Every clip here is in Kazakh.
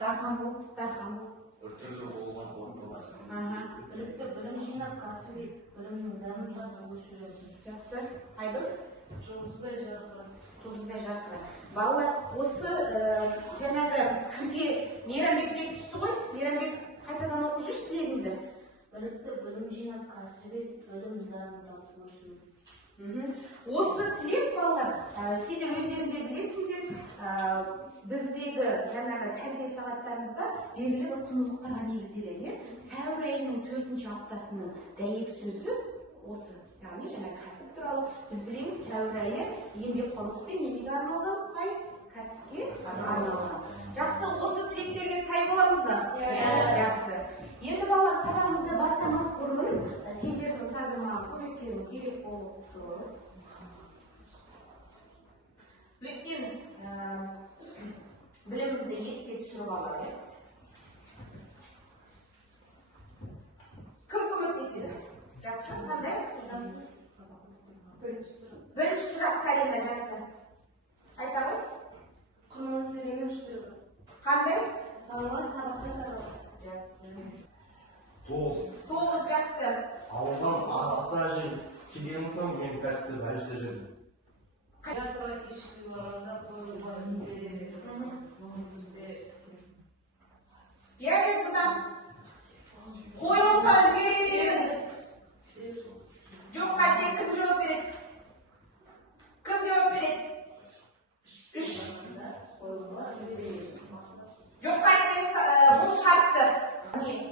Дархан бол. Өтөрдөө болгон болмоор. Білім жинап кәсіби білімнің дамытқан өсіреді. Жақсы. Айдос? Жұлдыздай жарқырады. Балалар, осы жаңағы кімге Мейрамбекке түсті ғой? Мейрамбек қайтадан оқып жүрші тілегіңді. Білікті білім жинап кәсіби білім дамытқан өсіреді. Осы тілек балалар, сендер өздеріңде білесіңдер, біздегі жаңағы тәрбие сағаттарымызда белгілі бір құндылықтарға негізделеді. Сәуір айының 4-ші аптасының дәйек сөзі осы. Яғни жаңа кәсіп туралы біз білеміз, сәуір айы еңбекқорлық пен еңбекке арналған ай, кәсіпке арналған. Жақсы, осы тілектерге сай боламыз ба? Жақсы. Енді балалар, сабағымызды бастамас бұрын сендердің қазір маған көмектерің керек болып тұр. Өткен білімімізді еске түсіріп алайық. Кім көмектеседі? Жақсы, қандай? Бірінші сұрақ Карина, жақсы. Айта ғой? Құрман сөйлеме үштіріп. Қандай? Саламыз, сабақта сабағыз. Жақсы. 9 жақсы. Ауылдан ата әжем келген болсам, мен кәсіпті бәлішті жүрдім. Жартылай кешікті барғанда қойылға береді. Оны бізде... Яғни жылдам. Қойылға береді. Жоқ, қате, кім жауап береді? Кім жауап береді? 3. Жоқ, қате, бұл шартты.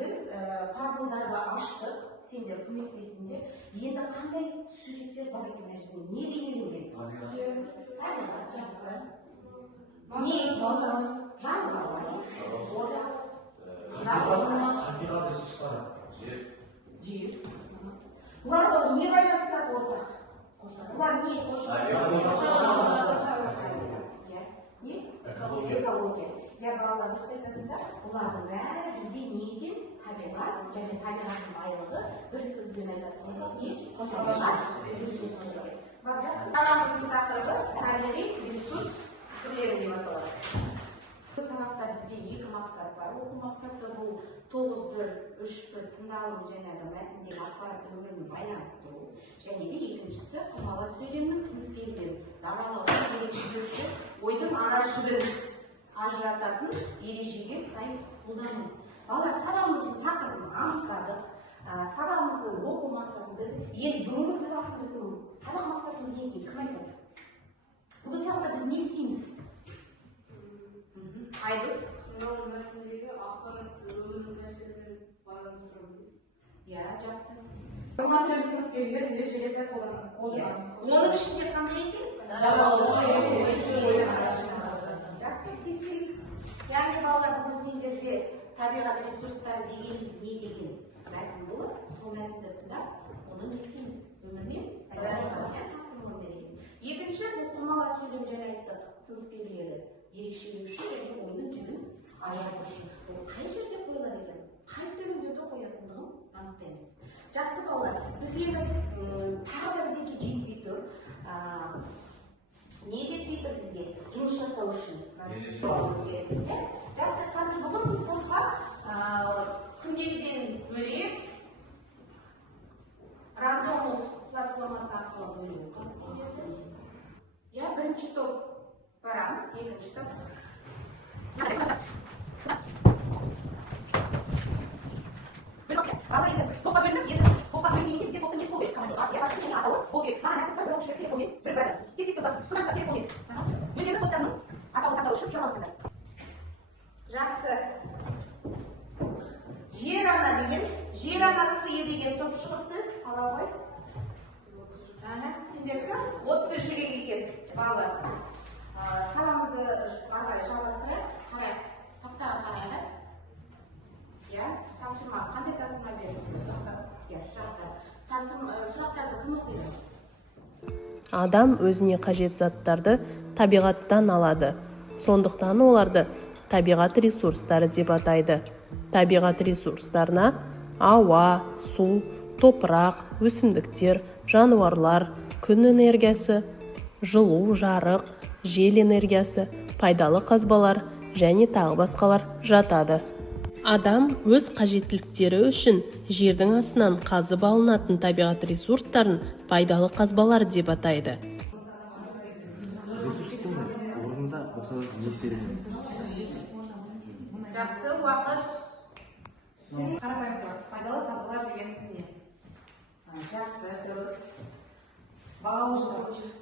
Біз пазылдарды аштық, сендер көмектесіңдер. Енді қандай суреттер бар екен әжеде? Не бейнеленген? Табиғат, жақсы. Не? Жануар бар, Табиғат ресурстары. Жер. Бұлар не байланыстырады ортақ? Бұлар не Экология. Экология. Я балалар, дұрыс айтасыңдар, бұлардың бәрі бізге не екен? Табиғат және табиғаттың байлығы бір сөзбен айтатын болсақ, не? Табиғат ресурстары. Жақсы. Сабағымыздың тақырыбы табиғи ресурс түрлері деп аталады. Бұл сабақта бізде 2 мақсат бар. Оқу мақсаты бұл 9-1-3-1 тыңдалым жаңағы мәтіндегі ақпаратты өмірмен байланыстыру. Және де екіншісі құмала сөйлемнің тыныс-белгілерін даралау ерекшелеуші ойдың ара-жігін ажырататын ережеге сай қолдану. Балалар, сабағымыздың тақырыбын анықтадық. Сабағымыздың оқу мақсатын білдік. Енді бүгінгі сабағымыздың сабақ мақсатымыз не екен? Кім айтады? Бүгінгі сабақта біз не істейміз? Айдос? Тыңдалым мәтіндегі ақпаратты өмір мәселелерін байланыстыру. Жақсы. Құмала сөйлем тыныс-белгілер ережеге сай қолданамыз. Оның ішінде қандай екен? Жақсы, тексерейік. Яғни балалар, бүгін сендерде табиғат ресурстары дегеніміз не деген мәтін болады, сол мәтінді тыңдап, оны не істейміз? Өмірмен тапсырмауды деген. Екінші, бұл құмала сөйлем және айттық тыныс-белгілері ерекшелеуші және ойдың жігін ажыратушы. Ол қай жерде қойылады екен? Қай сөйлемдерді қоятындығын анықтаймыз. Жақсы балалар, біз енді тағы да бірдеңе жетпей тұр. Не жетпей тұр бізге? Жұмыс жасау үшін. Жақсы, қазір бүгін біз қорқап күндегіден бөлек рандомус платформасы арқылы бөлу. Бірінші топ барамыз, екінші топ. Бала енді топқа бөлініп, енді топқа бөлінгенде бізде топтың несі болу керек? Командир. Я башкы және атауы болу керек. Маған әкімді бір оқшы телефонмен бір бәрі. Тез-тез жылдам, тұтанышқа телефонмен. Өздерінің топтарының атауын таңдау үшін ұялаңыздар. Жақсы. Жер ана деген, жер ана сыйы деген топ шығыпты. Ала ғой. Сендерді отты жүрек екен. Балы. Сабағымызды арқылы жалғастырайық. Қарайық. Тақтаға қарайды. Тапсырма. Қандай тапсырма береді? Сұрақтарды кім оқиды? Адам өзіне қажет заттарды табиғаттан алады. Сондықтан оларды табиғат ресурстары деп атайды. Табиғат ресурстарына ауа, су, топырақ, өсімдіктер, жануарлар, күн энергиясы, жылу, жарық, жел энергиясы, пайдалы қазбалар және тағы басқалар жатады. Адам өз қажеттіліктері үшін жердің астынан қазып алынатын табиғат ресурстарын пайдалы қазбалар деп атайды. Ресурстың орнында болса не істеріңіз? Жақсы уақыт. Қарапайым сұрақ. Пайдалы қазбалар дегеніміз не? Жақсы, дұрыс. Бағалаушы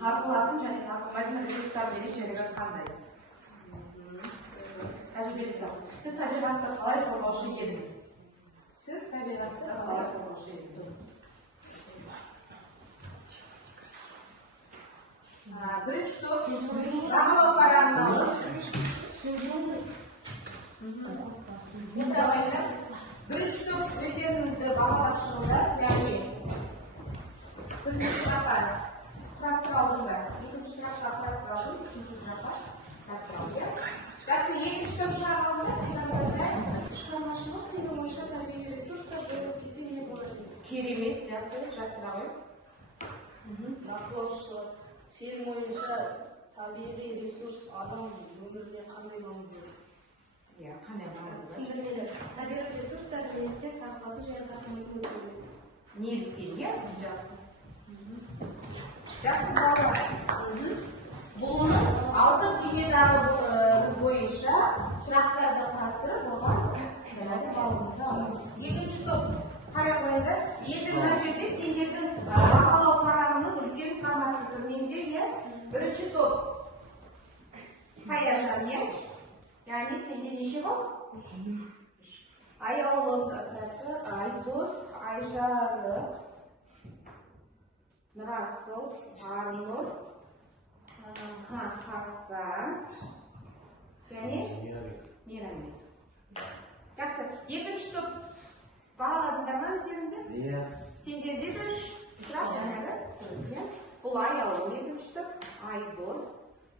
сарқылатын және сарқылмайтын ресурстардың ерекшелігі қандай? Тәжірибелік сұрақ. Сіз табиғатты қалай қорғаушы едіңіз? Сіз табиғатты қалай қорғаушы едіңіз? Бірінші топ, бағалау парағын алып. Бірінші топ өздеріңізді бағалап шығыңдар, яғни бірінші сұраққа құрастыралдыңдар. Екінші сұраққа құрастыралдың, үшінші сұраққа құрастыралдың. Жақсы, екінші топ сұрақ алыңдар. Шығармашылық сенің ойынша табиғи ресурстар жойылып кетсе не болады? Керемет, жақсы, жақсырақ. Бақылаушы, сенің ойынша табиғи ресурс адам өміріне қандай маңызды? Иә, қандай маңызды? Түсіндірмелі. Табиғи ресурстар кенеттен сарқылатын және сарқылмайтын болады. Неліктен, иә? Жақсы. Жақсы балалар. Бұның алты түймедегі бойынша сұрақтарды құрастырып, оған балыңызды алыңыз. Екінші топ, қара қойыңдар. Енді мына жерде сендердің бағалау парағының үлкен форматы төменде, иә? Бірінші топ саяжан, иә? Яғни сенде неше бол? Аяулым, Айдос, Айжарық, Нұрасыл, Арнұр, Хасан, және Мейрамбек. Жақсы, екінші топ бағаладыңдар ма өздеріңді? Иә. Сендерде де үш сұрақ жаңағы. Бұл аяулым екінші топ, Айдос,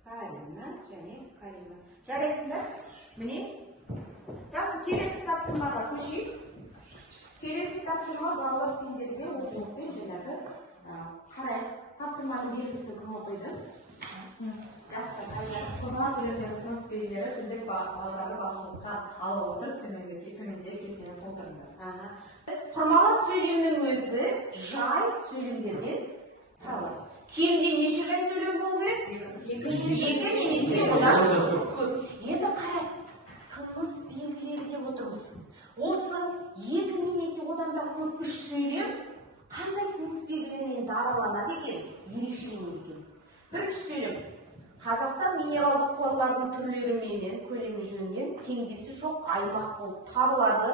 Карина және Карина. Жарайсыңдар? Міне. Жақсы, келесі тапсырмаға көшейік. Келесі тапсырма балалар сендерге оқулықпен жаңағы қарай. Тапсырманың белгісі кім оқиды? Жақсы, Құрмала сөйлемдердің тыныс белгілері тілдік бағалары басшылыққа алып отырып төмендегі кестені толтырыңдар. Құрмала сөйлемнің өзі жай сөйлемдерден тұрады. Кемде неше жай сөйлем болу керек? Екі немесе одан көп. Енді қарай, тыныс белгілері деп отырмыз. Осы екі немесе одан да көп үш сөйлем қандай тыныс белгілерінен дараланады екен? Ерекшеленеді екен. Бірінші сөйлем. Қазақстан минералдық қорлардың түрлеріменен, көлемі жөнінен теңдесі жоқ аймақ болып табылады.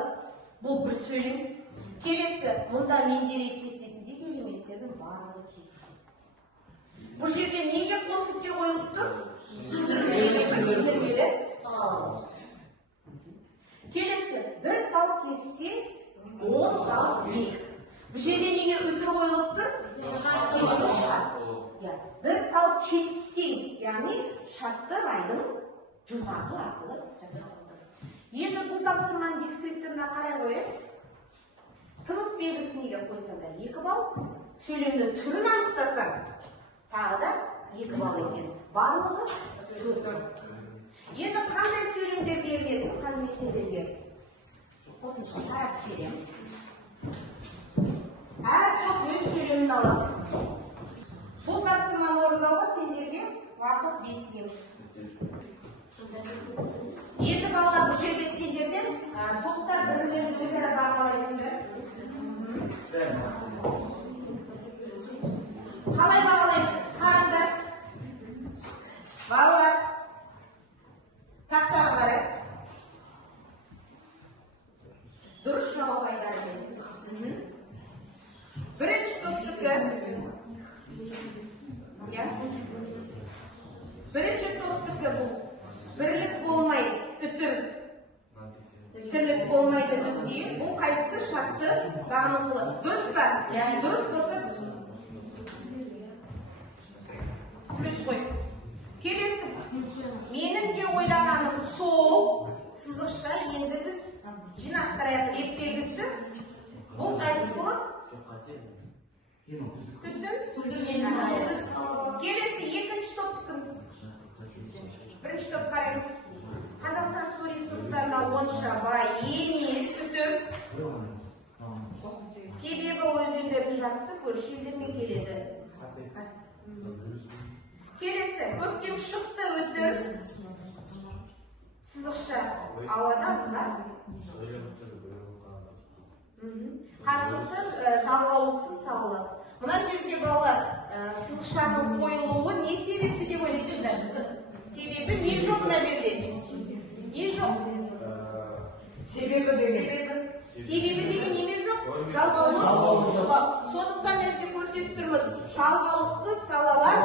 Бұл бір сөйлем. Келесі, мұнда Менделеев кестесіндегі элементтердің барлығы кездеседі. Бұл жерде неге қос нүкте қойылып тұр? Түсіндірмелі. Келесі, бір тал кессе, 10 тал биік. Бұл жерде неге үтір қойылып тұр? Бір тал кессең, яғни шартты райдың жұмағы арқылы жасалып тұр. Енді бұл тапсырманың дескриптивіне қарай қойып, тыныс белгісін неге қойсаңдар 2 балл, сөйлемнің түрін анықтасаң, тағы да 2 балл екен. Барлығы 4. Енді қандай сөйлемдер беріледі? Қазір сендерге қосымша тарап берем. Әр топ өз сөйлемін алады. Бұл тапсырманы орындауға сендерге уақыт 5 минут. Енді балалар бұл жерде сендерден топтар бірінен өзара бағалайсыңдар. Қалай бағалайсыз? Қараңдар. Балалар, тақтаға қарай. Дұрыс жауап айтады. Бірінші топтікі. Бірінші топтікі бұл. Бірлік болмай үтір. Тірлік болмайды нүкте. Бұл қайсысы шартты бағыныңқылы. Дұрыс па? Дұрыс болса плюс қой. Келесі. Менің де ойлағаным сол сызықша енді біз жинастырайық етпегісі. Бұл қайсысы болады? Түсін? Келесі екінші Келесі, көктем шықты өтір. Сызықша ауадасыздар. Қасықты жалғаулықсыз салыласыз. Мына жерде балалар сызықшаның қойылуы не себепті деп ойлайсыздар? Себебі не жоқ мына жерде? Не жоқ? Себебі деген неме жоқ? Жалғаулық жоқ. Сондықтан мына жерде көрсетіп тұрмыз. Жалғаулықсыз салалас.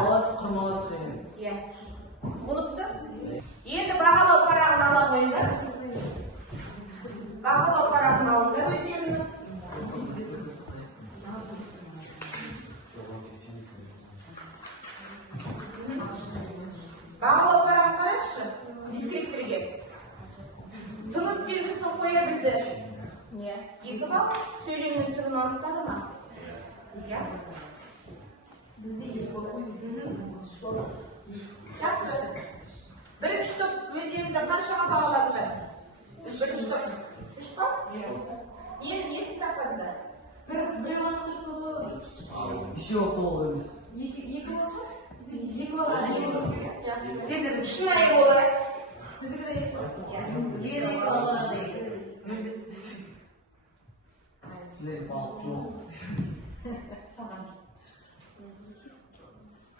Болыпты? Енді бағалау парағын ала қойыңдар. Бағалау парағын алыңдар өздерінің. Бағалау парағын қарайықшы. Дискрипторге. Тыныс белгісін қоя білді. Екі бал сөйлемнің түрін анықтады ма? Жақсы. Бірінші топ өздеріңді қаншаға бағаладыңдар? Бірінші топ. Үш па? Несін тапқандар? Біреу анықтырып болды. Еще толық емес. Екі болса? Екі болса. Сендерді шынайы болайық. Біздікі де екі. Екі болайық. Сілер балық жоқ.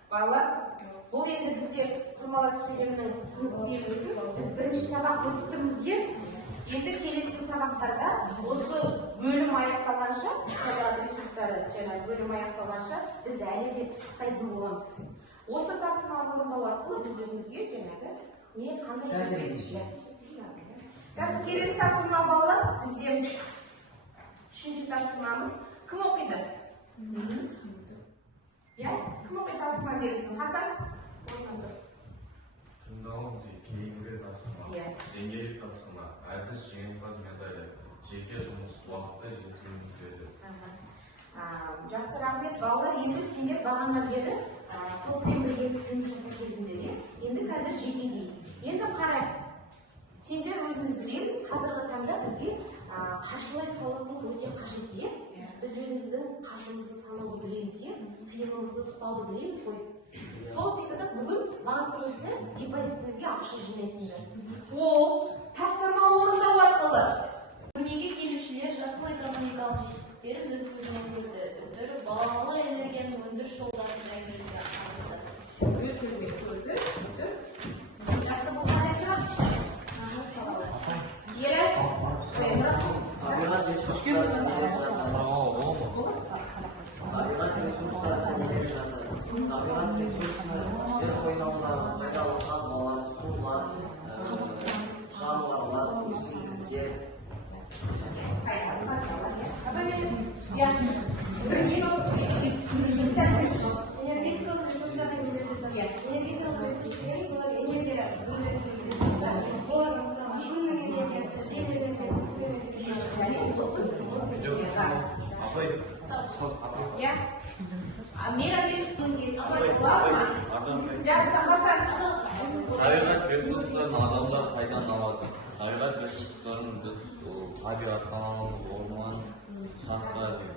Балалар, бұл енді бізде құрмалас сөйлемнің тыныс белгісін біз бірінші сабақ өтіп тұрмыз де, енді келесі сабақтарда осы бөлім аяқталғанша, табиғат ресурстары жаңа бөлім аяқталғанша біз әлі де пысықтайтын боламыз. Осы тапсырманы орындау арқылы біз өзімізге жаңағы не қандай келесі тапсырма балалар бізде үшінші тапсырмамыз кім оқиды? Кім оқиды тапсырма берілсін? Хасан? Орнынан тұр. Тыңдауым кейінгі тапсырма, деңгейлік тапсырма, әдіс жеңімпаз медалі, жеке жұмыс уақытса жеткізіледі. Жақсы рахмет балалар, енді сендер бағана бері топпен бірге жұмыс жасап келдіңдер, енді қазір жеке дейін. Енді қарай, сендер өзіміз білеміз, қазіргі таңда бізге қаржылай сауаттылық өте қажет. Біз өзіміздің қаржымызды санауды білеміз, тиынымызды ұстауды білеміз ғой. Сол секілді бүгін банкімізді депозитімізге ақша жинайсыңдар. Ол тапсырма орындау арқылы көрмеге келушілер жасыл экономикалық жетістіктерін өз көзімен көрді. Үтір баламалы энергияның өндіріс жолдарын жайында аңғарды. өз көзімен көрді. Жақсы болған сұрақ. Елес. Табиғат ресурстарын табиғат ресурсыны жер қойнауындағы пайдалы қазбалар, сулар, жануарлар, өсімдіктер. Энергетикалық ресурстардың энергетикалық ресурстар олар энергия бөлінетін ресурстар. Олар мысалы күннің энергиясы, жел энергиясы, су Табиғат ресурстарын адамдар қайдан алады? Табиғат ресурстарын біз табиғаттан аламыз, орман, шахта дейді.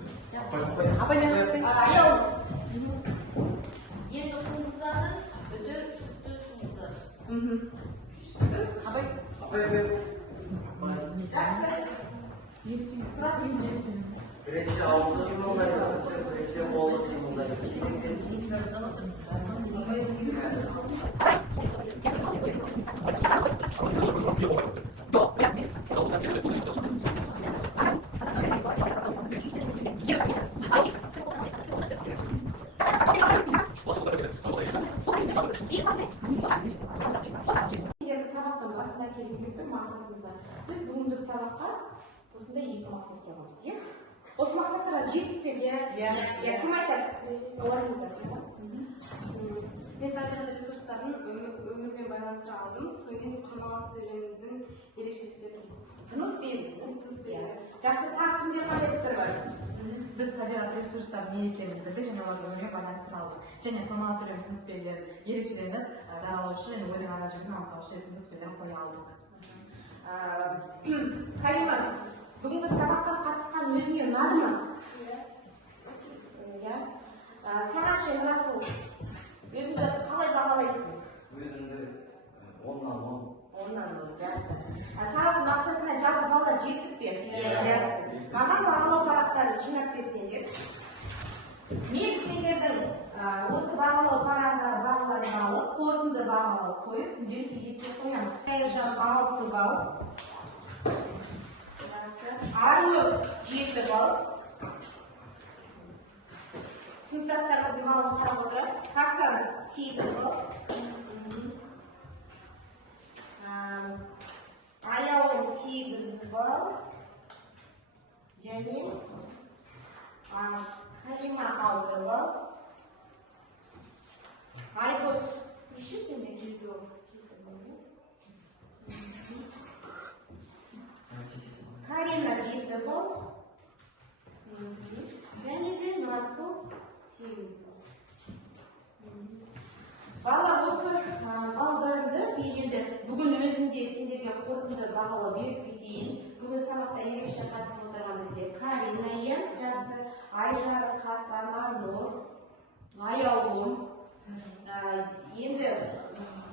Енді суымыздан үтір сүтті суымыздан. Біресе ауызды қимылдайды, біресе қолды қимылдайды. Кезектес. Сабақтан басына келгенде мақсатымызда біз бүгінгі сабаққа осындай екі мақсат қойғанбыз, осы мақсаттарға жеттік пе? Кім айтады? Оларыңыздар. Мен табиғат ресурстарын өмірмен байланыстыра алдым. Сонымен құрмалас сөйлемдің ерекшеліктерін. Тыныс белгісін. Жақсы, тағы кімдер қандай пікір бар? Біз табиғат ресурстардың не екенін білдік және оларды өмірмен байланыстыра алдық. Және құрмалас сөйлем тыныс белгілерін ерекшеленіп, даралаушы және ойдың ара жігін анықтаушы тыныс белгілерін қоя алдық. Карима, бүгінгі сабаққа қатысқан өзіңе ұнады ма? Саған ше насыл? Өзіңді қалай бағалайсың? өзімді 10-нан 10. Ondan жақсы. Сабақ мақсатына жалпы балалар жеттік пе? Жақсы. Маған бағалау парақтарын жинап берсеңдер. Мен сендердің осы бағалау бағаларын алып, қорытынды бағалау қойып, күнделік кезекке қоямын. Қайыржан 6 балл. Арнұр 7 балл. Сыныптастарымыздың балын қарап отырып, Хасан 8 балл. Аялым 8 балл. Және Халима 6 балл. Айдос неше сенде? 7 балл. Карина 7 балл. Және де Расу 8 балл. Балалар осы балдарымды енді бүгін өзінде сендерге қорытынды бағалау беріп кетейін. Бүгін сабақта ерекше қатысып отырған бізде Карина жасы, Айжар, Хасан, Арнұр, Аяулым. Енді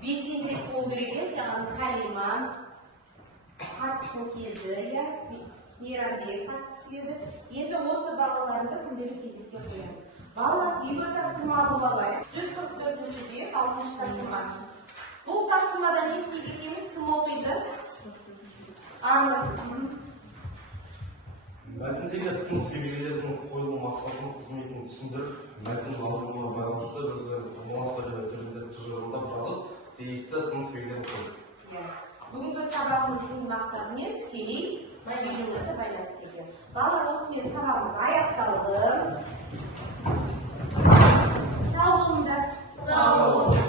белсендірек болу керек, саған Халима қатысқым келді, Мейрамбек қатысқысы келді. Енді осы бағаларымды күнделік кезекке қоямын. Балалар үйге тапсырма алып алайық. 144-ші бет, 6-шы тапсырма. Бұл тапсырмада не істей кеткеніміз кім оқиды? Арнұр. Мәтіндегі тыныс белгілердің қойылу мақсатын қызметін түсіндіріп, мәтін мазмұнына байланысты біздер муасирлер түрінде тұжырымдап жазып, тиісті тыныс белгілерін қойдық. Бүгінгі сабағымыздың мақсатымен тікелей жұмысты байланыстырды. Балалар, осымен сабағымыз аяқталды. Сау болыңдар. Сау болыңдар.